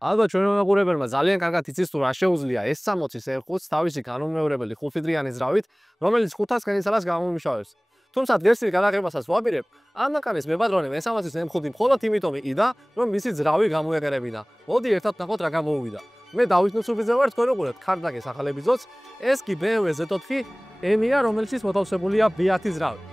ალბათ ჩვენო მეყურებელმა ძალიან კარგად იცის თუ რა შეუძლია S60-ის R5-ს თავისი განუმეორებელი ხუთფიდრიანი ძრავით, რომელიც 500 სქენისალას გამომუშავებს. თუმცა დღესის გადაღებასაც ვაპირებ, ამ ნაკანის მებადრონემ S60-ის M5 მხოლოდ იმიტომ იყიდა, რომ მისი ძრავი გამოეყერებინა. მოდი ერთად ნახოთ რა გამოუვიდა. მე დავით ნუცუბიძე ვარ, თქვენ უყურებთ ქარდაკეს ახალ ეპიზოდს. ეს კი BMW Z4 M-ია, რომელშიც მოთავსებულია B10 ძრავი.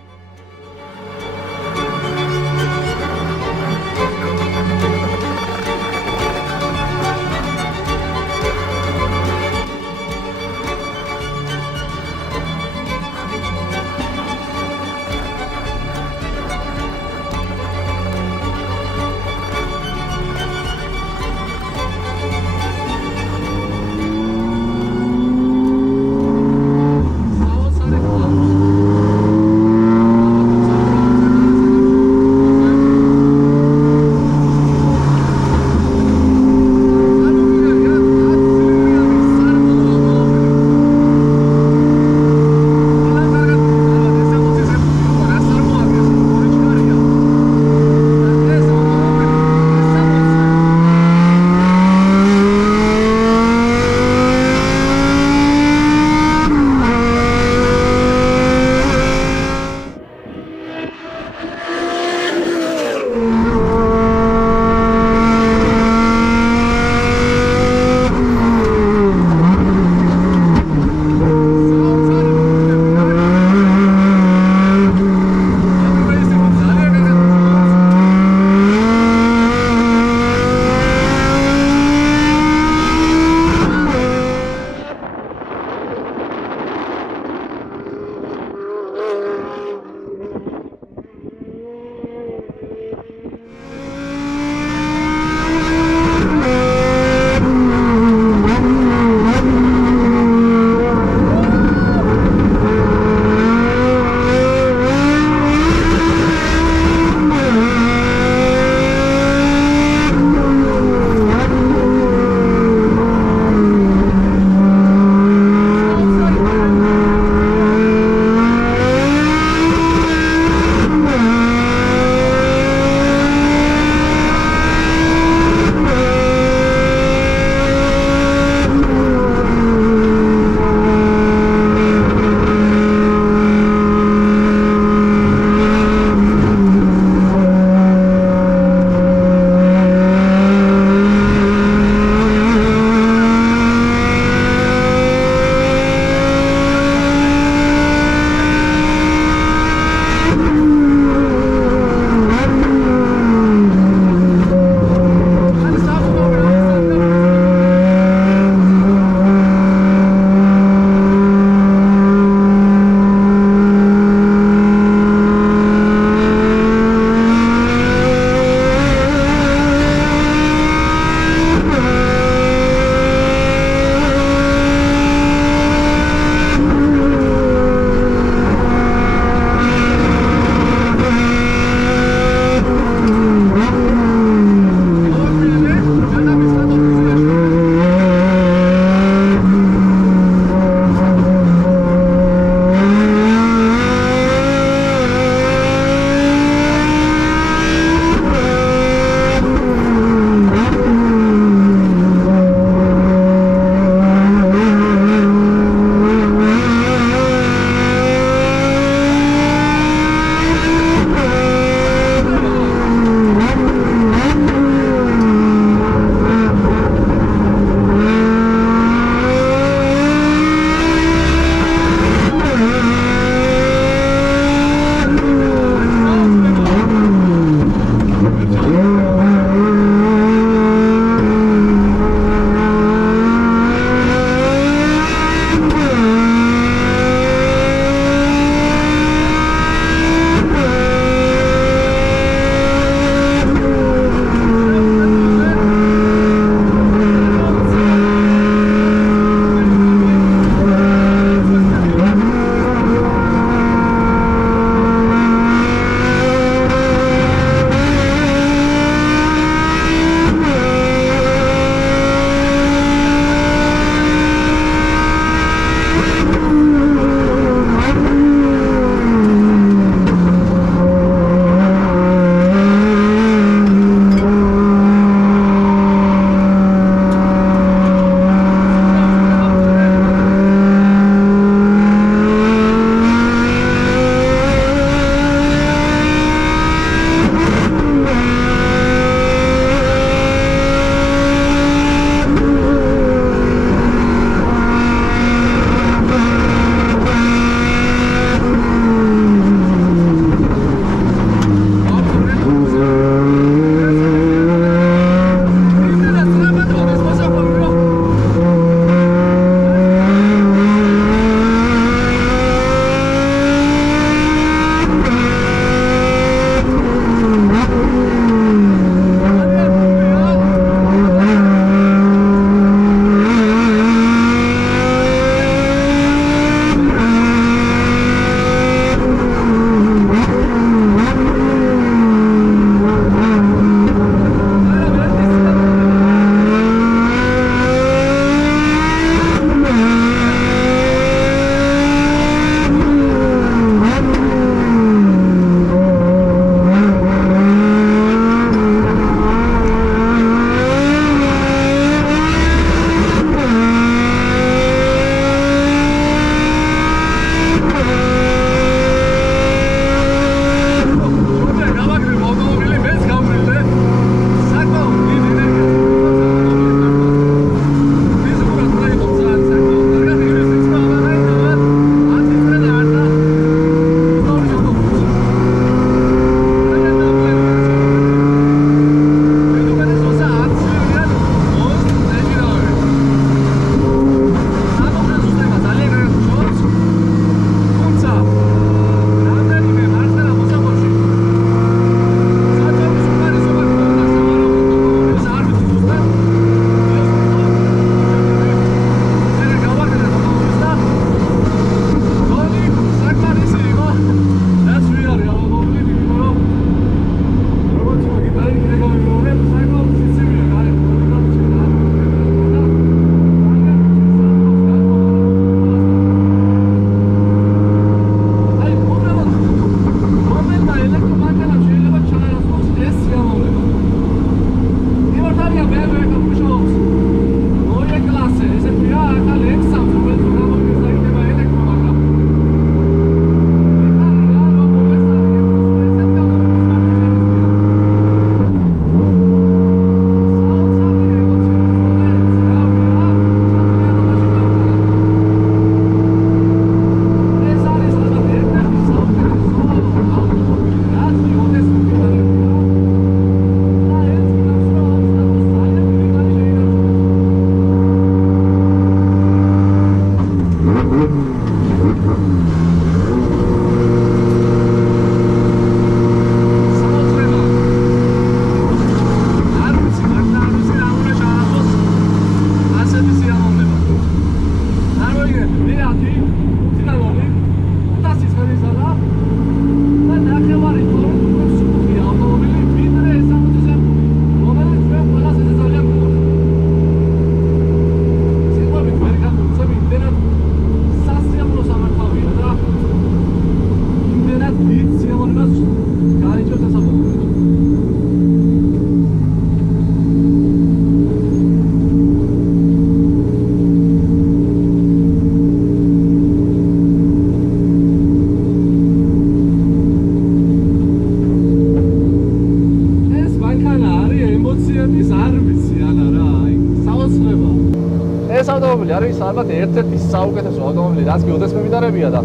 არის ალბათ ერთ-ერთი საუკეთესო ავტომობილი, რაც კი ოდესმე მიდარებია და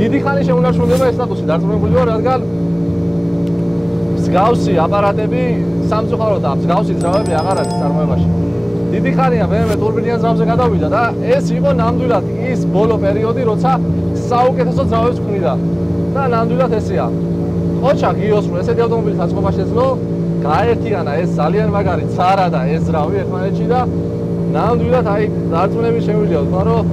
დიდი ხანი შეუნარჩუნდება ეს სტატუსი დარწმუნებული ვარ, რადგან მსგავსი აპარატები სამწუხაროდ და მსგავსი ძრავები აღარ არის წარმოებაში. დიდი ხანია მე ტურბინიან ძრავზე გადავიდა და ეს იყო ნამდვილად ის ბოლო პერიოდი, როცა საუკეთესო ძრავებს ქმნიდა. და ნამდვილად ესეა. ხოჭა გიოს რო ესეთი ავტომობილი საწყობა შეძლო, გაერთიანა ეს ძალიან მაგარი ცარა და ეს ძრავი ერთმანეთში და ნამდვილად აი დარწმუნების შეგვიძლია ვთქვა, რომ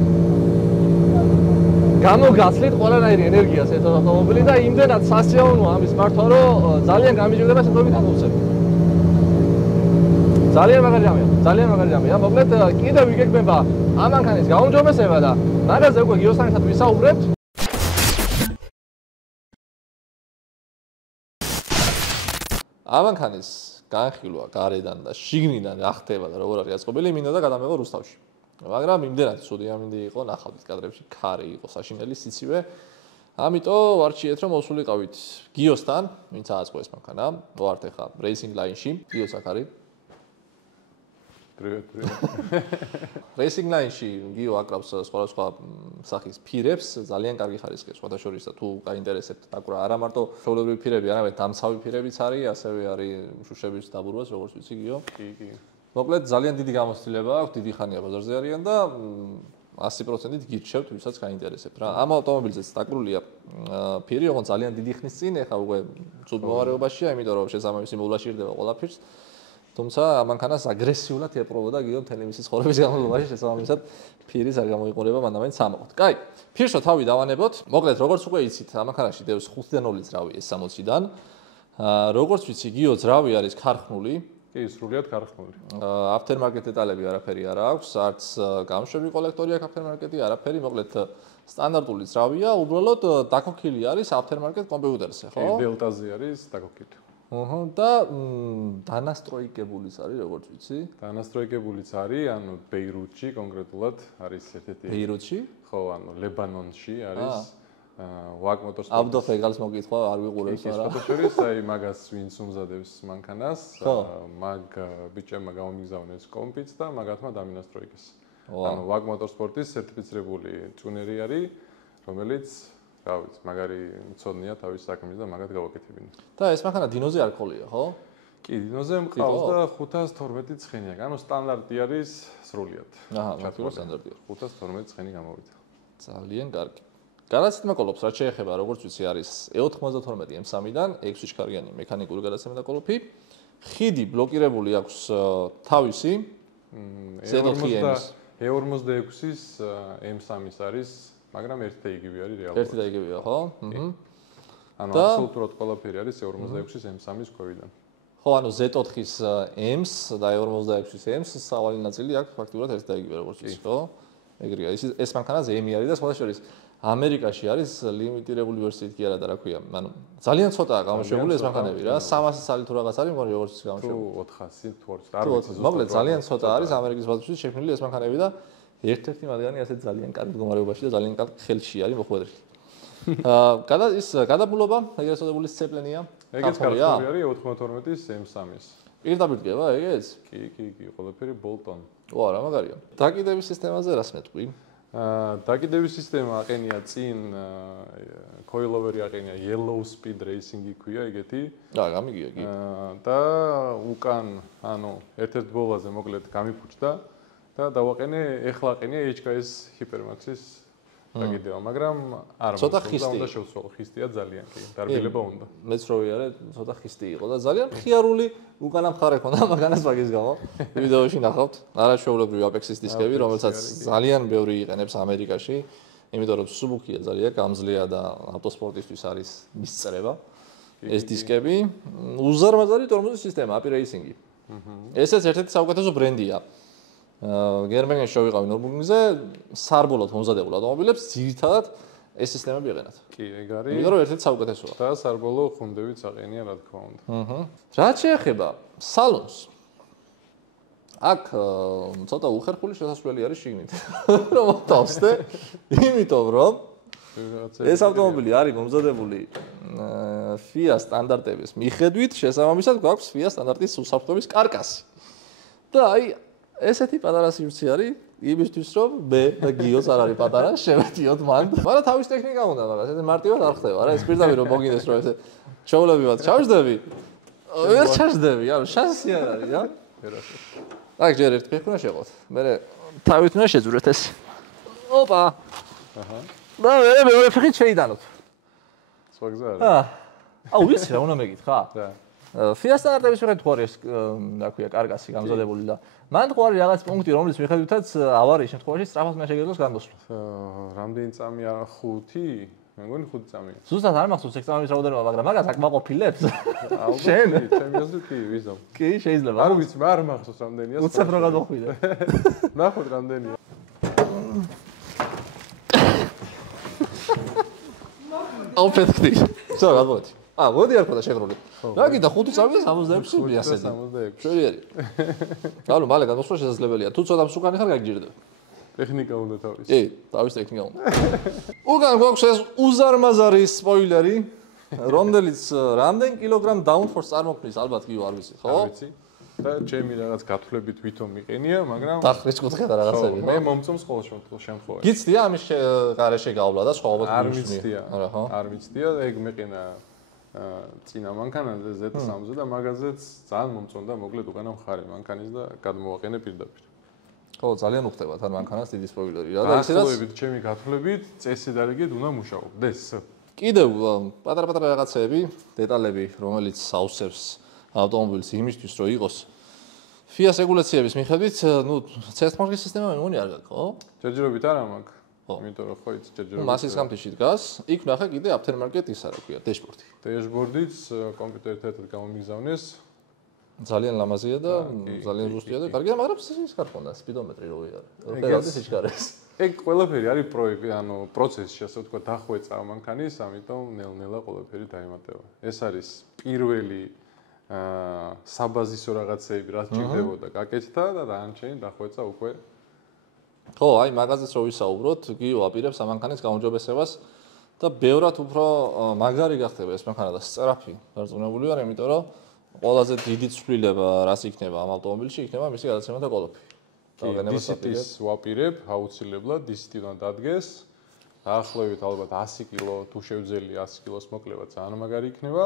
გამოგაცლით ყველანაირი ენერგია ეს ავტომობილი და იმდენად სასიაოვნოა ამის მართვა, რომ ძალიან გამიჯერდება შეგობით ამოვსები. ძალიან მაგარი რამეა. მოკლედ კიდევ ვიგეგმება ამ მანქანის გაუმჯობესება და მაგაზე უკვე გიოსთან ერთად ვისაუბრებთ. ამ მანქანის განხილვა გარედან და შიგნიდან რა ხდება და როგორ არის აწყობილი, მინდა და გადამეღო რუსთავში. მაგრამ იმდენად ცუდი ამინდი იყო, ნახავთ კადრებში, ქარი იყო საშინელი სიცივე. ამიტომ ვარჩიეთ რომ მოვსულიყავით გიოსთან, ვინც აწყო ეს მანქანა. ვართ ახლა Racing Line-ში, გიოს აქ არის. Racing Line-ში გიო აკრავს სხვადასხვა სახის ფირებს, ძალიან კარგი ხარისხია სხვადასხვა თუ გაინტერესებთ დაკვრა არა მარტო ჩვეულებრივი ფირები, არამედ დამცავი ფირებიც არის, ასევე არის შუშების დაბურვაც, როგორც ვიცი გიო. კი. მოკლედ ძალიან დიდი გამოცდილება აქვს, დიდი ხანია ბაზარზე არიან და 100%-ით გირჩევთ, ვისაც გაინტერესებთ რა. ამ ავტომობილზეც დაკრულია ფირი, ოღონდ ძალიან დიდი ხნის წინ, ეხლა უკვე ცუდ მდგომარეობაშია, იმიტომ რომ შესაბამისი მოვლაშირდება ყველაფერს. თუმცა ამ მანქანას აგრესიულად ეპრობოდა გიო მთელი მისი ცხოვრების განმავლობაში, შესაბამისად ფირის არ გამოიყურება მანდამაინც სამოყოთ. კაი, ფირშო თავი დავანებოთ. მოკლედ, როგორც უკვე იცით, ამ მანქანაში დევს 5-დან 2 ძრავი S60-დან. როგორც ვიცი, გიო ძრავი არის ქარხნული. კი, სრულიად ქარხნული. Aftermarket დეტალები არაფერი არ აქვს, არც გამშვები კოლექტორი აქვს aftermarket-ი, არაფერი, მოკლედ სტანდარტული ძრავია, უბრალოდ დაქოქილი არის aftermarket კომპიუტერზე, ხო? კი, დელტაზე არის დაქოქილი. და დანასტროიკებულიც არის, როგორც ვიცი. დანასტროიკებულიც არის, ანუ ბეირუთში კონკრეტულად არის ერთ-ერთი. ბეირუთში? ხო, ანუ ლებანონში არის. WAG Motorsport. აბდო ფეგალს მოგითხვა, არ ვიყურებს არა. ის ფოტოშორის აი მაგას ვინც უმზადებს მანქანას, მაგ ბიჭებმა გამომიგზავნეს კომპიც და მაგათმა დამინასტროიკეს. ანუ WAG Motorsport-ის სერტიფიცირებული წუნერი არის, რომელიც რა ვიცი, მაგარი მწოდნია თავის საქმის და მაგათ გავაკეთებინა. და ეს მანქანა დინოზე არ ყოლია, ხო? კი, დინოზე მყავს და 512 ცხენი აქვს. ანუ სტანდარტი არის სრულიად. აჰა, მართლა სტანდარტია. 512 ცხენი გამოვიდა. ძალიან კარგი. გადაცემა კოლოფს რაც შეეხება, როგორც ვიცი, არის E92 M3-დან 6 ჩქარიანი მექანიკური გადაცემა და კოლოფი. ხიდი ბლოკირებული აქვს თავისი E46-ის M3-ის არის, მაგრამ ერთი და იგივე არის რეალურად. ერთი და იგივეა, ხო? ანუ აბსოლუტურად ყველაფერი არის E46-ის M3-ის ქვევიდან. ხო, ანუ Z4-ის M-ს და E46-ის M-ს სავალი ნაწილი აქვს ფაქტიურად ერთი და იგივე, როგორც ვიცი, ხო? ეგრეა. ეს მანქანა ზემი არის და სხვადასხვა ამერიკაში არის ლიმიტირებული ვერსიით კი არა და რა ქვია, ანუ ძალიან ცოტაა გამოშვებული ეს მანქანები რა, 300 წელი თუ რაღაც არის, მგონი როგორც გამოშვებული. თუ 400 თუ არ ვიცი ზუსტად. მოკლედ ძალიან ცოტა არის ამერიკის ბაზრში შექმნილი ეს მანქანები და ერთ-ერთი მათგანი ასეთ ძალიან კარგ მდგომარეობაში და ძალიან კარგ ხელში არის მოხვედრილი. გადაბულობა, ეგრეთ წოდებული სცეპლენია. ეგეც კარგი არის 92-ის M3-ის. პირდაპირ დგება ეგეც? კი, ყველაფერი ბოლტონ. ვა, რა მაგარია. დაკიდების სისტემაზე რას მეტყვი? დაკიდების სისტემა აყენია წინ coilover-ი აყენია yellow speed racing-ი ქვია ეგეთი. და გამიგია კი. და უკან, ანუ ერთ-ერთ ბოლაზე მოკლედ გამიფუჭდა და დავაყენე, ეხლა აყენია HKS Hypermax-ის დაკიდება, მაგრამ არ უნდა შევცვალო, ხისტია ძალიან კი, დარბილება უნდა. მეც რო ვიარე, ცოტა ხისტი იყო და ძალიან მხიარული უკანა მხარე ქონდა მაგანას მაგის გამო. ვიდეოში ნახავთ, არაჩვეულებრივი Apex-ის დისკები, რომელსაც ძალიან ბევრი იყენებს ამერიკაში, იმიტომ რომ სუბუქია ძალიან, გამძლეა და ავტოსპორტისთვის არის მისწრება. ეს დისკები, უზარმაზარი ტორმოზის სისტემა, API Racing-ი. ესეც ერთ-ერთი საუკეთესო ბრენდია. გერმანიაში შევიყავი ნურბურგრინგზე, სარბოლოდ მომზადებულ ავტომობილებს ძირითადად ეს სისტემები იყენათ. კი, ეგ არის. იმიტომ რომ ერთ-ერთი საუკეთესოა. და სარბოლო ხუნდებით აყენია, რა თქმა უნდა. რაც შეეხება სალონს, აქ ცოტა უხერხული შესასვლელი არის შიგნით. რომ თავსდე, იმიტომ რომ ეს ავტომობილი არის მომზადებული FIA სტანდარტების მიხედვით, შესაბამისად გვაქვს FIA სტანდარტის უსაფრთხოების კარკასი. და აი ესეთი პატარა სივრცე არის იმისთვის რომ მე და გიოს არ არის პატარა შევედიოთ მან. მაგრამ თავის ტექნიკა უნდა მაგას, ეს მარტივად არ ხდება რა, ეს პირდაპირ რომ მოგინდეს რომ ესე ჩაოლებივად ჩავждები. ვერ ჩაждები, ანუ შანსი არ არის რა. აი ჯერ ერთ ფეხი უნდა შეყოთ. მე თავით უნდა შეძურეთ ეს. ოპა. აჰა. და მეორე ფეხი შეიდანოთ. სხვა გზა არა. აუ ვიცი რა უნდა მეკითხა? და ფიასტარტების მიხედვით თუ არის რა ქვია კარგასი გამზადებული და მან თუ არის რაღაც პუნქტი რომლის მიხედვითაც ავარიის შემთხვევაში სწრაფად უნდა შეგეძლოს განდოსვლა. რამდენი წამია 5? მე მგონი 5 წამია. ზუსტად არ მახსოვს ეს წამების რაოდენობა, მაგრამ მაგას აკმაყოფილებს. შენ? ჩემი აზრით კი, ვიზამ. კი, შეიძლება. არ ვიცი, მე არ მახსოვს რამდენია. უცებ რა გადახვიდე. ნახოთ რამდენია. აუ ფეთქდი. ზო, გადმოვედი. მოდი არ ხოდა შეგრული. რა გინდა 5 წამია 66-ი ასეთი. 66. შენი არის. ანუ მალე გადმოსვლა შესაძლებელია. თუ ცოტა მსუქანი ხარ გაგიჯერდება. ტექნიკა უნდა თავის. კი, თავის ტექნიკა უნდა. უკან გვაქვს ეს უზარმაზარი სპოილერი, რომელიც რამდენ კილოგრამ downforce წარმოქმნის, ალბათ გიო არ ვიცი, ხო? არ ვიცი. და ჩემი რაღაც გათვლებით ვითომ მიყენია, მაგრამ დახრის კუთხე და რაღაცები. მე მომწონს ყოველ შემთხვევაში. გიცდია ამის გარეშე გავლა და სხვაობად არ ვიცდია. არ ვიცდია, ეგ მეყენა წინა მანქანაზე Z3-ზე და მაგაზეც ძალიან მომწონდა, მოკლედ უკანა მხარე მანქანის და გადმოვაყენე პირდაპირ. ხო, ძალიან უხდება თან მანქანას დიდი სპოილერი რა და ისედაც გასწავლებით ჩემი გათვლებით წესი და რიგით უნდა მუშაობდეს. კიდევ პატარ-პატარა რაღაცეები, დეტალები, რომელიც აუსებს ავტომობილის იმისთვის, რომ იყოს FIA რეგულაციების მიხედვით, ნუ ცერტმორგის სისტემა მე მგონი არ გაქვს, ხო? ჯერჯერობით არა მაქვს. იმიტომ რომ ხო იცი ჯერჯერობით. მასის გამთიში დგას, იქ ნახე კიდე aftermarket ისა რა ქვია, დეშბორდი. დეშბორდიც კომპიუტერით ერთად გამომიგზავნეს. ძალიან ლამაზია და ძალიან ზუსტია და კარგია, მაგრამ ის კარგონდა, სპიდომეტრი რო არის. ფერადი სიჩქარეს. ეგ ყველაფერი არის პროექტი, ანუ პროცესში, ასე ვთქვათ, დახვეწა მანქანის, ამიტომ ნელ-ნელა ყველაფერი დაემატება. ეს არის პირველი საბაზისო რაღაცეები, რაც ჭირდებოდა გაკეთდა და დანარჩენი დახვეწა უკვე. ხო, აი მაგაზეც რო ვისაუბროთ, გიო აპირებს ამანქანის გაუმჯობესებას და ბევრად უფრო მაგარი გახდება ეს მანქანა და სწრაფი დარწმუნებული ვარ, იმიტომ რომ ყველაზე დიდი ცვლილება რას იქნება ამ ავტომობილში, იქნება მისი გადაცემა და კოლოფი. DCT-ს ვაპირებ, აუცილებლად DCT-დან დადგეს. დაახლოებით ალბათ 100 კილო თუ შევძელი 100 კილოს მოკლება ძალიან მაგარი იქნება.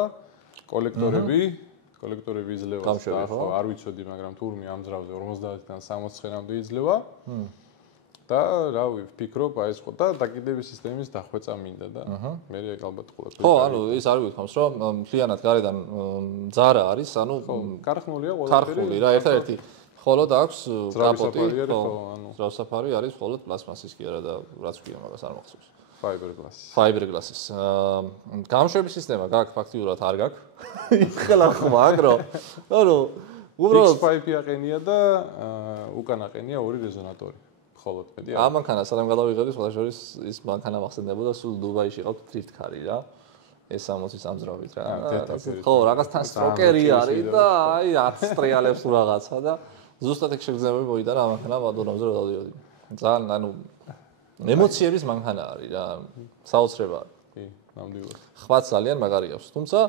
კოლექტორები იძლევა. ხო, არ ვიცოდი, მაგრამ თურმე ამ ძრავზე 50-დან 69-მდე იძლევა. და რავი, ვფიქრობ, აი ეს ხო და დაკიდების სისტემის დახვეწა მინდა და მე ალბათ ყველაფერი. ხო, ანუ ის არ გითხავს, რომ მთლიანად გარედან ძარა არის, ანუ ქარხნულია ყველაფერი. ქარხული რა, ერთ-ერთი ხოლოდ აქვს კაპოტი, ხო, ანუ ძრავსაფარი არის მხოლოდ პლასმასის კი არა და რაც ქვია მაგას არ მახსოვს. Fiberglass-ის. გამშვების სისტემა გაქვს, ფაქტიურად არ გაქვს. იხლა ხმაგ რო. ანუ უბრალოდ X5-ი აყენია და უკან აყენია ორი რეზონატორი. ხოლოდ მედი. ამ მანქანას არ გამგადავიღებდი, სხვა შორის ის მანქანა მახსენდებოდა სულ დუბაიში ყავთ drift car-ი რა. S60-ის ამძრავით რა. ხო, რაღაცთან სტროკერი არის და აი არც ტრიალებს თუ რაღაცა და ზუსტად ეგ შეგრძნებები მოიტანა ამ მანქანამ ადონამზე რომ დავდიოდი. ძალიან ანუ ემოციების მანქანა არის რა, საოცრება. კი, ნამდვილად. ხვაც ძალიან მაგარი აქვს. თუმცა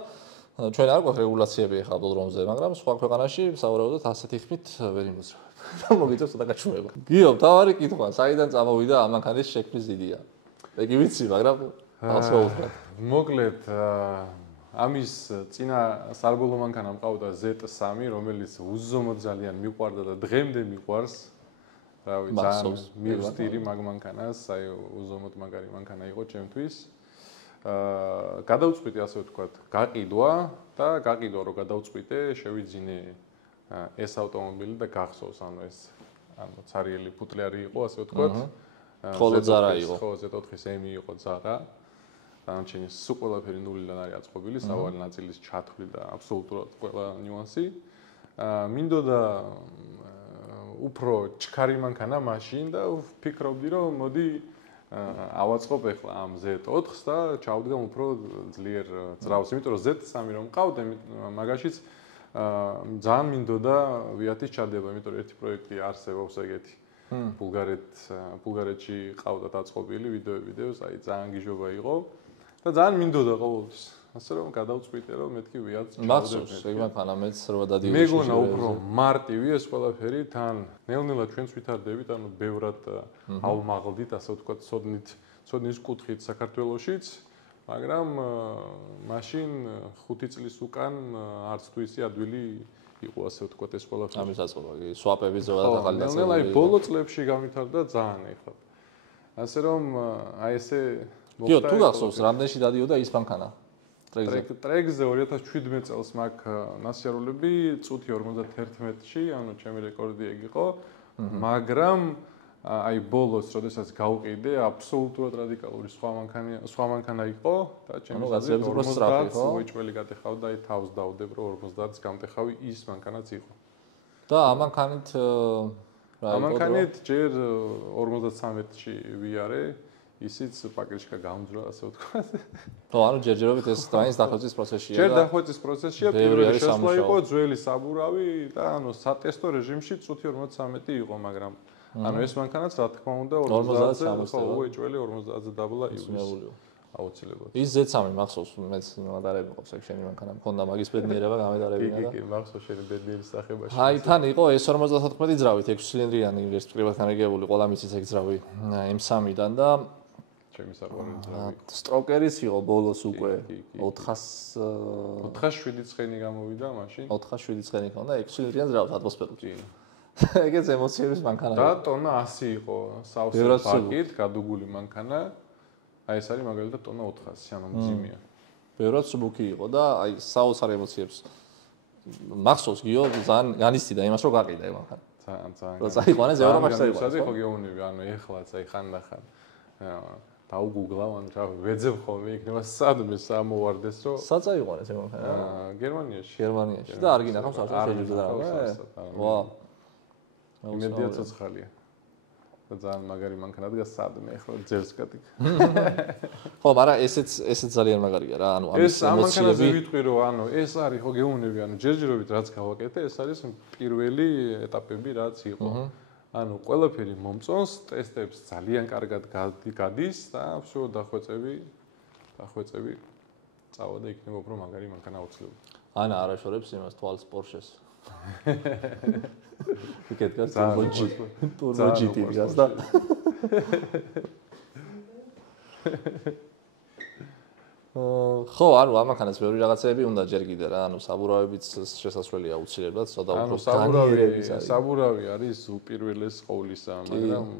ჩვენ არ გვაქვს რეგულაციები ახლა ავტოდრომზე, მაგრამ სხვა ქვეყანაში სავარაუდოდ ასეთი ხმით ვერ იმოძრავებთ. და მოგიწევს ცოტა გაჩვენება. გიო, თავარი კითხვა, საიდან წამოვიდა ამ მანქანის შექმნის იდეა? ეგ ვიცი, მაგრამ ახლა ვუთხრათ. მოკლედ ამის წინა სარგოლო მანქანა მყავდა Z3, რომელიც უზომოდ ძალიან მიყვარდა და დღემდე მიყვარს. რავი, ძალიან მივსტირი მაგ მანქანას, აი უზომოდ მაგარი მანქანა იყო ჩემთვის. გადავწყვიტე ასე ვთქვათ, გაყიდვა და გაყიდვა რომ გადავწყვიტე, შევიძინე ეს ავტომობილი და გახსოვს, ანუ ეს ცარიელი ფუტლარი იყო, ასე ვთქვათ. ხოლო ზარა იყო. ხო, Z4-ის M იყო ზარა. დანარჩენი სულ ყველაფერი ნულიდან არის აწყობილი, სავალი ნაწილის ჩათვლი და აბსოლუტურად ყველა ნიუანსი. მინდოდა უფრო ჩქარი მანქანა მაშინ და ვფიქრობდი, რომ მოდი ავაწყობ ახლა ამ Z4-ს და ჩავდგამ უფრო ძლიერ ძრავს, იმიტომ რომ Z3 რომ მყავდა, მაგაშიც ძალიან მინდოდა ვიათის ჩადება, იმიტომ რომ ერთი პროექტი არსებობს ეგეთი. ბულგარეთში ყავდა დაწყობილი ვიდეოებს, აი ძალიან გიჟობა იყო. და ძალიან მინდოდა ყოველთვის. ასე რომ გადავწყვიტე რომ მეთქი ვიად მახსოვს ეგ მანქანა მეც რა დადიოდი. მეგონა უფრო მარტივი ეს ყველაფერი თან ნელ-ნელა ჩვენც ვითარდებით, ანუ ბევრად აუმაღლდით, ასე ვთქვათ, ცოდნის კუთხით საქართველოშიც, მაგრამ მაშინ 5 წლის უკან არც თუ ისე ადვილი იყო, ასე ვთქვათ, ეს ყველაფერი. ამის აწყობა კი სვაპები ზოგადად ახალი დაწესებული. ნელ-ნელა ბოლო წლებში გამვითარდა ძალიან ეხლა. ასე რომ აი ესე გიო თუ გახსოვს რამდენში დადიოდა ის მანქანა? ტრეკზე 2017 წელს მაქვს ნასიარულები წუთი 51-ში, ანუ ჩემი რეკორდი ეგ იყო, მაგრამ აი ბოლოს, როდესაც გავყიდე, აბსოლუტურად რადიკალური სხვა მანქანა იყო და ჩემი გაზრდით 50 უეჭველი გატეხავდა, აი თავს დავდებ, რომ 50-ს გამტეხავი ის მანქანაც იყო. და ამ მანქანით ამ მანქანით ჯერ 53-ში ვიარე. ისიც პაკეშკა გამძვრა, ასე ვთქვათ. ხო, ანუ ჯერჯერობით ეს დაინს დახვეწის პროცესია. ჯერ დახვეწის პროცესია, პირველი შესვლა იყო ძველი საბურავი და ანუ სატესტო რეჟიმში წუთი 53 იყო, მაგრამ ანუ ეს მანქანაც რა თქმა უნდა 50-ზე, ხო, უეჭველი 50-ზე დაბლა იუზ. აუცილებლად. ის Z3 მახსოვს, მეც მადარები მყავს ეგ შენი მანქანა მქონდა მაგის ბედნიერება გამედარებინა და კი, მახსოვს შენი ბედნიერის სახებაში. აი, თან იყო S54 ძრავით 6 ცილინდრიანი ვერსტყრივად განეგებული, ყველა მისის ეგ ძრავი M3-დან და ჩემი საყვარელი ძრავი. სტროკერიც იყო ბოლოს უკვე 407 ცხენი გამოვიდა მაშინ. 407 ცხენი ქონდა 6 ცილინდრიან ძრავს ატმოსფეროში. ეგეც ემოციების მანქანა. და ტონა 100 იყო, სავსე პაკით, გადუგული მანქანა. აი ეს არის მაგალითად ტონა 400, ანუ მძიმეა. ბევრად სუბუქი იყო და აი საოცარ ემოციებს მახსოვს გიო ძალიან განიცდიდა იმას რომ გაყიდა ეგ მანქანა. ძალიან. როცა იყვანეს ევროპაში წაიყვანეს. ხო გეუბნები, ანუ ეხლაც აი ხანდახან დაუგუგლავ, ანუ რა ვეძებ ხოლმე იქნება სადმე სამოვარდეს რომ საწაიყვანეს ეგ მანქანა. გერმანიაში. გერმანიაში და არ გინახავს არ შეიძლება რა. ვა. იმედია ცოცხალია. და ძალიან მაგარი მანქანა დგას სადმე ახლა ძერს კატი. ხო, მაგრამ ესეც ძალიან მაგარია რა, ანუ ამის ემოციები. ეს მანქანაზე ვიტყვი რომ ანუ ეს არის ხო გეუბნები, ანუ ჯერჯერობით რაც გავაკეთე, ეს არის პირველი ეტაპები რაც იყო. ანუ ყველაფერი მომწონს, ტესტებს ძალიან კარგად გადის და всё დახვეწები წავა და იქნება უფრო მაგარი მანქანა აუცილებლად. ანა არაშორებს იმას თვალს Porsche-ს. იქეთკაც turbo GT დგას და ხო, ანუ ამ მანქანას ბევრი რაღაცები უნდა ჯერ კიდე რა, ანუ საბურავებიც შესაძლებელია აუცილებლად, ცოტა უფრო განიერების არის. საბურავი არის უპირველეს ყოვლისა, მაგრამ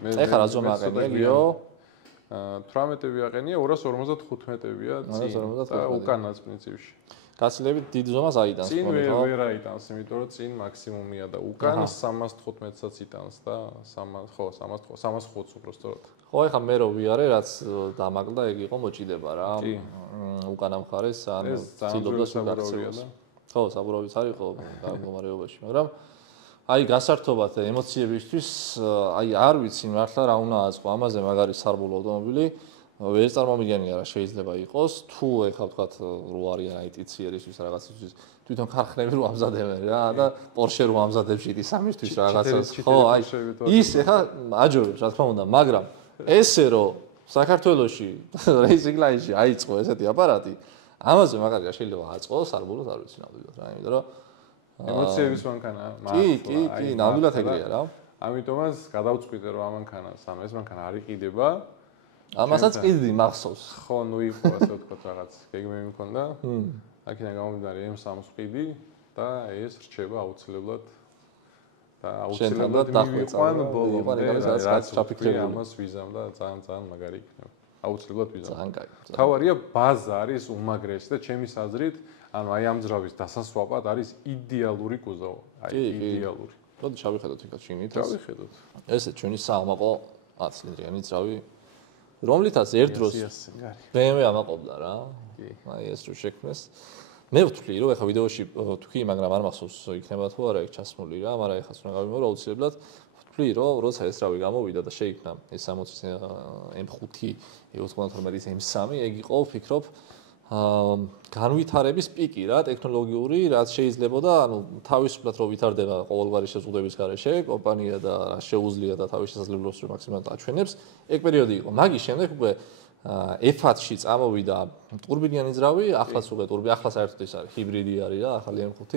მე ეხლა რა ზომა აყენია გიო? 18 ვიაყენია, 255-ია წინ და უკანაც პრინციპში. გაცილებით დიდ ზომას აიტანს ხო? წინ ვერ აიტანს, იმიტომ რომ წინ მაქსიმუმია და უკან 315-საც იტანს და 305-ს უბრალოდ. ხო, ეხლა მე რო ვიარე, რაც დამაგლდა, ეგ იყო მოჭიდება რა. უკანა მხარეს ან ცილობდა სულ. ხო, საბურავიც არის ხო, გამომარეობაში, მაგრამ აი გასართობად ემოციებისთვის, აი არ ვიცი მართლა რა უნდა აწყო ამაზე მაგარი სარბულ ავტომობილი. ვერ წარმომიგენია რა შეიძლება იყოს თუ ეხლა ვთქვათ რო არიან აი ტიციერისთვის რაღაცისთვის თვითონ ქარხნები რო ამზადებენ რა და Porsche რო ამზადებს GT3-ისთვის რაღაცას ხო აი ის ეხლა აჯობებს რა თქმა უნდა მაგრამ ესე რომ საქართველოში რეისინგ ლაინში აიწყო ესეთი აპარატი ამაზე მაგარია შეიძლება აწყოს არბულოს არ ვიცი ნამდვილად რა იმიტომ რომ ემოციების მანქანა კი ნამდვილად ეგრეა რა ამიტომაც გადავწყვიტე რომ ამ მანქანას ანუ ეს მანქანა არ იყიდება ამასაც ყიდი მახსოვს. ხო, ნუ იყო ასე ვთქვათ რაღაც გეგმები მქონდა. აქედან გამომდინარე M3 ყიდი და ეს რჩება აუცილებლად და აუცილებლად მივიყვან ბოლომდე რაც ჩაფიქრებული ამას ვიზამ და ძალიან მაგარი იქნება. აუცილებლად ვიზამ. ძალიან კაი. თავარია ბაზა არის უმაგრესი და ჩემის აზრით, ანუ აი ამ ძრავის დასასვაპად არის იდეალური კუზავი. აი იდეალური. მოდი შევხედოთ იქაც შინით. შევხედოთ. ესე ჩვენი საალმაყო 10 ცილინდრიანი ძრავი რომლითაც ერთ დროს BMW ამაყობდა რა. აი ეს რო შექმნეს. მე ვთვლი რომ ეხა ვიდეოში თქვი, მაგრამ არ მახსოვს იქნება თუ არა ეგ ჩასმული რა, მაგრამ ეხაც უნდა გავიმეორო აუცილებლად. ვთვლი რომ როცა ეს რავი გამოვიდა და შეიქმნა ეს 60 M5, 92-ის M3, ეგ იყო ვფიქრობ განვითარების პიკი რა, ტექნოლოგიური, რაც შეიძლებოდა, ანუ თავისუფლად რო ვითარდება ყოველგვარი შეზღუდვების გარეშე, კომპანია და რა შეუძლია და თავის შესაძლებლობას რო მაქსიმალურად აჩვენებს, ეგ პერიოდი იყო. მაგის შემდეგ უკვე F1-ში წამოვიდა ტურბინიანი ძრავი, ახლაც უკვე ტურბი, ახლა საერთოდ ეს არის ჰიბრიდი არის რა, ახალი M5.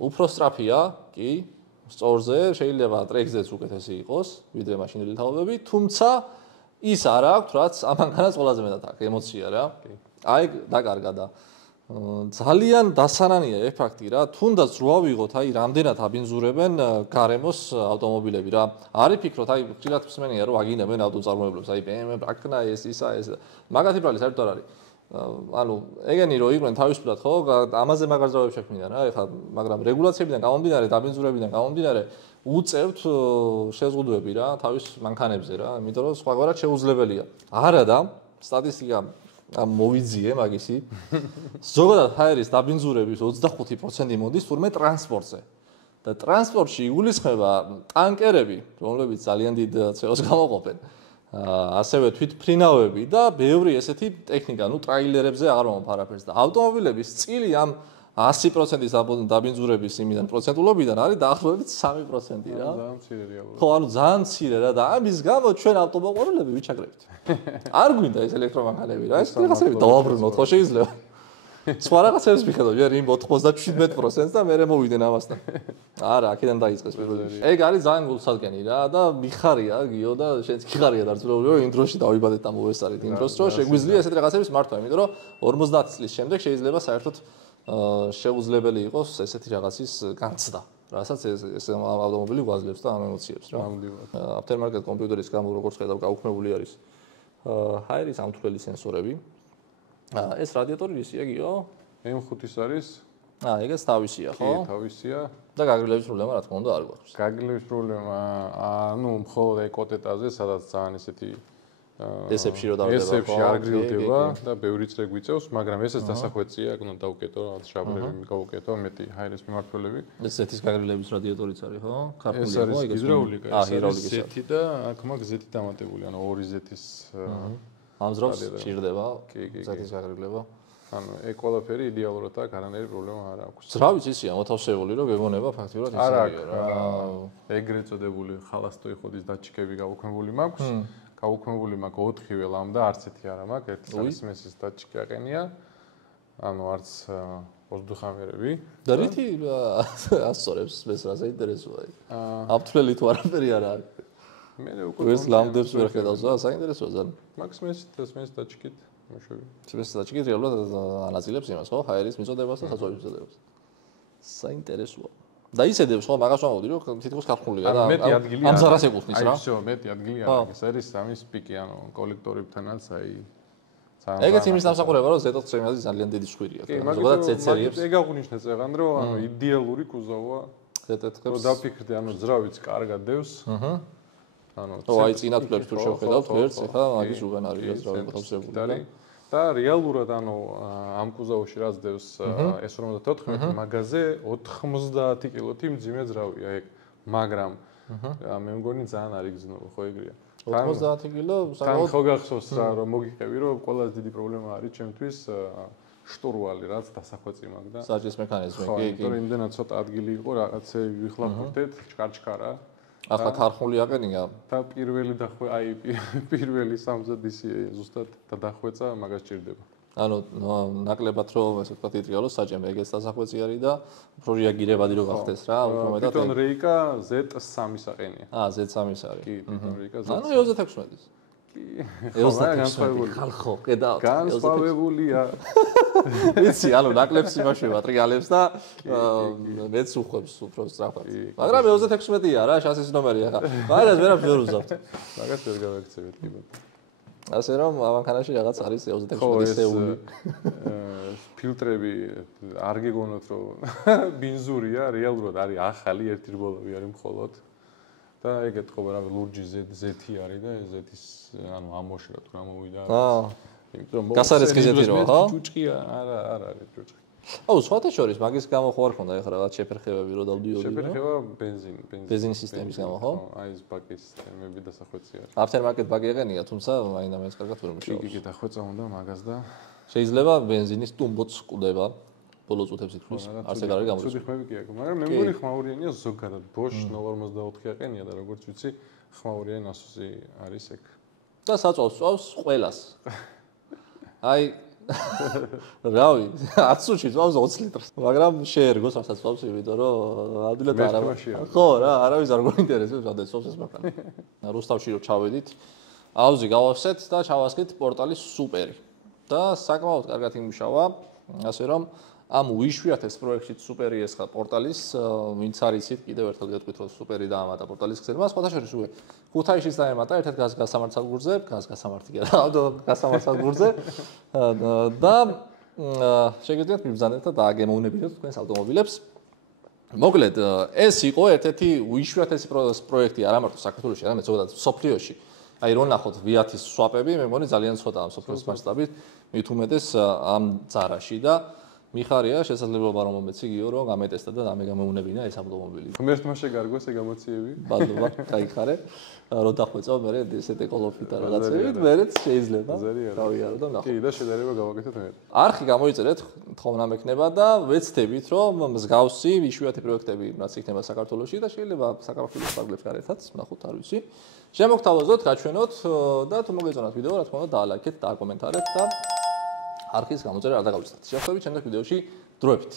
უფრო სწრაფია, კი, სწორზე, შეიძლება ტრეკზეც უკეთესი იყოს, ვიდრე მაშინდელი თაობები, თუმცა ის არ აქვს, რაც ამანქანას ყველაზე მეტად აქვს, ემოცია რა. აი, დაკარგა და ძალიან დასანანია ეფექტი რა, თუნდაც რო ავიღოთ, აი, რამდენად აბინძურებენ გარემოს ავტომობილები რა. არ იფიქროთ, აი, ხშირად მსმენია რომ აგინებენ ავტომობილებს, აი, BMW, აკნა ეს, მაგათი ბრალი საერთოდ არ არის. ანუ ეგენი რო იყვნენ თავისუფლად ხო, ამაზე მაგარ ძრავებს შექმნიან რა, ეხლა, მაგრამ რეგულაციებიდან გამომდინარე, დაბინძურებიდან გამომდინარე, უწევთ შეზღუდვები რა, თავის მანქანებზე რა, იმიტომ რომ სხვაგვარად შეუძლებელია. არა და სტატისტიკა მოვიძიე მაგისი. ზოგადად ჰაერის დაბინძურების 25% მოდის თურმე ტრანსპორტზე. და ტრანსპორტში იგულისხმება ტანკერები, რომლებიც ძალიან დიდ CO2-ს გამოყოფენ. ასევე თვითმფრინავები და ბევრი ესეთი ტექნიკა, ნუ ტრაილერებზე აღარ მომფარ არაფერს და ავტომობილების წილი ამ 100%-ის დაბინძურების იმიდან პროცენტულობიდან არის დაახლოებით 3% რა. ძალიან მცირე რეალურად. ხო, ანუ ძალიან მცირე რა და ამის გამო ჩვენ ავტომობილები ვიჩაგრებთ. არ გვინდა ეს ელექტრომანქანები რა, ეს რაღაცები დავაბრუნოთ, ხო შეიძლება. სხვა რაღაცებს ვიხედავ, ჯერ იმ 97%-ს და მე მოვიდნენ ამასთან. არა, აქედან დაიწყეს პირველი. ეგ არის ძალიან გულსადგენი რა და მიხარია გიო და შენც გიხარია დარწმუნებული რომ იმ დროში დავიბადეთ და მოვესწარით იმ დროს, რომ შეგვიძლია ესეთ რაღაცების მართვა, იმიტომ რომ 50 წლის შემდეგ შეიძლება საერთოდ შეუძლებელი იყოს ესეთი რაღაცის განცდა, რასაც ეს ავტომობილი გვაძლევს და ამ ემოციებს რა. Aftermarket კომპიუტერის გამო როგორც ხედავ, გაუქმებული არის ჰაერის ამთვლელი სენსორები. ეს რადიატორი ისია გიო? M5-ის არის. ეგეც თავისია, ხო? კი, თავისია. და გაგრილების პრობლემა რა თქმა უნდა არ გვაქვს. გაგრილების პრობლემა, ანუ მხოლოდ ეკოტეტაზე, სადაც ძალიან ესეთი SF-ში რო დავდება, ხო? SF-ში არ გრილდება და ბევრი წრე გვიწევს, მაგრამ ესეც დასახვეწია, აქ უნდა დავუკეტო, რაღაც შაბრები გავუკეტო, მეტი ჰაერის მიმართულები. ეს ზეთის გაგრილების რადიატორიც არის, ხო? ეს არის ჰიდრაულიკა, ეს არის ზეთი და აქ მაგ ზეთი დამატებული, ანუ ორი ზეთის ამძრავს ჭირდება ზეთის გაგრილება. ანუ ეგ ყველაფერი იდეალურად აქვს, არანაირი პრობლემა არ აქვს. ძრავიც ისია, მოთავსებული რომ გეგონება ფაქტიურად ისაა რა. ეგრეთ წოდებული ხალასტოი ხოდის დაჩიკები გაუქმებული მაქვს. გაუქმებული მაქვს 4-ვე ლამდა, არც ერთი არა მაქვს, ერთი სმესის დაჩიკი აყენია. ანუ არც ვოздухамერები. და რითი ასწორებს ეს რა საინტერესოა. აფთვლელი თუ არაფერი არა არის. მე უკვე ეს ლამდებს ვერ ხედავს რა, საინტერესოა ძალიან. მაქვს სმესის დაჩიკით მოშვები. სმესის დაჩიკით რეალურად ანაწილებს იმას, ხო? ჰაერის მიწოდებას და საზღვრის მიწოდებას. საინტერესოა. და ისედებს ხო მაგას ვამბობდი რომ თითქოს ქართულია და ამ ზარას ეკუთვნის რა. აი всё, მეტი ადგილი არის. ეს არის ამის პიკი, ანუ კოლექტორებთანაც აი ეგეც იმის დამსახურება რომ Z4 ძალიან დიდი სვირია. ზოგადად Z სერიებს. ეგ აღუნიშნე წეგან რომ ანუ იდეალური კუზოვია. Z4-ს რომ დაფიქრდი, ანუ ძრავიც კარგად დევს. ანუ აი წინათვლებს თუ შევხედავთ ვერც, ეხლა მაგის უგან არის ძრავი მოთავსებული. და რეალურად ანუ ამ კუზოვში რაც დევს S54 მაგაზე 90 კილოთი მძიმე ძრავია ეგ, მაგრამ მე მგონი ძალიან არ იგრძნობა, ხო ეგრეა. 90 კილო, საკმაოდ ხო გახსოვს რა, რომ მოგიყევი, რომ ყველაზე დიდი პრობლემა არის ჩემთვის შტურვალი, რაც დასახვეწი მაქვს და საჭის მექანიზმი, კი, კი. იმიტომ რომ იმდენად ცოტა ადგილი იყო, რაღაცე ვიხლაფურდეთ, ჩკარჩკარა. ახლა თარხმული აყენია და პირველი პირველი სამზადისი ზუსტად და დახვეწა მაგას ჭირდება. ანუ ნაკლებად რომ ესე ვთქვათ იტრიალოს საჭემ ეგეც დასახვეწი არის და უფრო რეაგირებადი რო გახდეს რა, უფრო მეტად. თვითონ რეიკა Z3-ის აყენია. Z3-ის არის. კი, თვითონ რეიკა Z3. ანუ 36-ის. კი. 36 ხალხო, კედავთ. განსხვავებულია. ვიცი, ანუ ნაკლებს იმაშვება ტრიალებს და მეც უხვებს უფრო სწრაფად. მაგრამ 36-ია რა, შასის ნომერი ახლა. მაგას ვერაფერ ვერ უზავთ. მაგას ვერ გავექცევით კი ბატონო. ასე რომ ამანქანაში რაღაც არის 36 სეული. ფილტრები არ გეგონოთ რომ ბინზურია, რეალურად არის ახალი ერთი რბოლოვი არის მხოლოდ. და ეგ ეთქობა რა ლურჯი Z არის და Z-ის ანუ ამოშრა თუ რა მოვიდა. იმიტომ რომ გასარეცხი Z-ი რო, ხო? ჭუჭყია, არა არის ჭუჭყი. აუ, სხვათა შორის მაგის გამო ხო არ ხონდა ეხლა რაღაც შეფერხებები რო დავდიოდი. შეფერხება ბენზინის სისტემის გამო, ხო? აი ეს ბაკის სისტემები დასახვეწი არის. Aftermarket ბაკი ეყენია, თუმცა მაინდა მეც კარგად ვერ მუშაობს. კი, დახვეწა უნდა მაგას და შეიძლება ბენზინის ტუმბოც ყდება. ბოლო წუთებს იქნება. არც ეგ არის გამოიწვია. ცუდი ხმები კი აქვს, მაგრამ მე მგონი ხმაურიანია ზოგადად. Bosch 054 აყენია და როგორც ვიცი, ხმაურიანი ასუსი არის ეგ. და საწვავს წვავს ყველას. აი რავი, 10 წუთში წვავს 20 litrს. მაგრამ შეერგოს რასაც წვავს, იმიტომ რომ ადვილად არა. ხო რა, არავის არ გვინტერესებს, რადგან წვავს ეს მანქანა. რუსთავში რო ჩავედით, აუზი გავავსეთ და ჩავასხით პორტალი სუპერი. და საკმაოდ კარგად იმუშავა, ასე რომ ამ უიშვიათეს პროექტში სუპერი ეს პორტალის, ვინც არიცით, კიდევ ერთხელ გეტყვით, რომ სუპერი დაამატა პორტალის ხსენება, სხვათა შორის უკვე ქუთაისშიც დაემატა, ერთად გასამართალგურზე, გასამართი კი არა, გასამართალგურზე და შეგიძლიათ მიბრძანეთ და დააგემოვნებინოთ თქვენს ავტომობილებს. მოკლედ, ეს იყო ერთ-ერთი უიშვიათესი პროექტი არა მარტო საქართველოში, არამედ ზოგადად მსოფლიოში. აი რო ნახოთ ვიათის სვაპები, მე მგონი ძალიან ცოტაა მსოფლიოს მასშტაბით, მით უმეტეს ამ ძარაში და მიხარია შესაძლებლობა რომ მომეციგიო რომ გამეტესტა და დამეგამეუნებინა ეს ავტომობილი. ღმერთმა შეგარგოს ეგ ამოციები. ბადობა, кайხარე. რო დახვეწავ მე ესეთ ეკოლოფიტა რაღაცებით, მერეც შეიძლება. გავიარო და ნახო. კი, და შედარება გავაკეთოთ მე. არხი გამოიწერეთ, თხოვნა მექნება და ვეცდებით რომ მსგავსი იშვიათი პროექტები რაც იქნება საქართველოში და შეიძლება საქართველოს ფარგლებს გარეთაც, ნახოთ, არ ვიცი. შემოგთავაზოთ, გაჩვენოთ და თუ მოგეწონათ ვიდეო, რა თქმა უნდა, დაალაიქეთ, დააკომენტარეთ და არხის გამოწერა არ დაგავიწყდეთ. შევხვდებით შემდეგ ვიდეოში დროებით.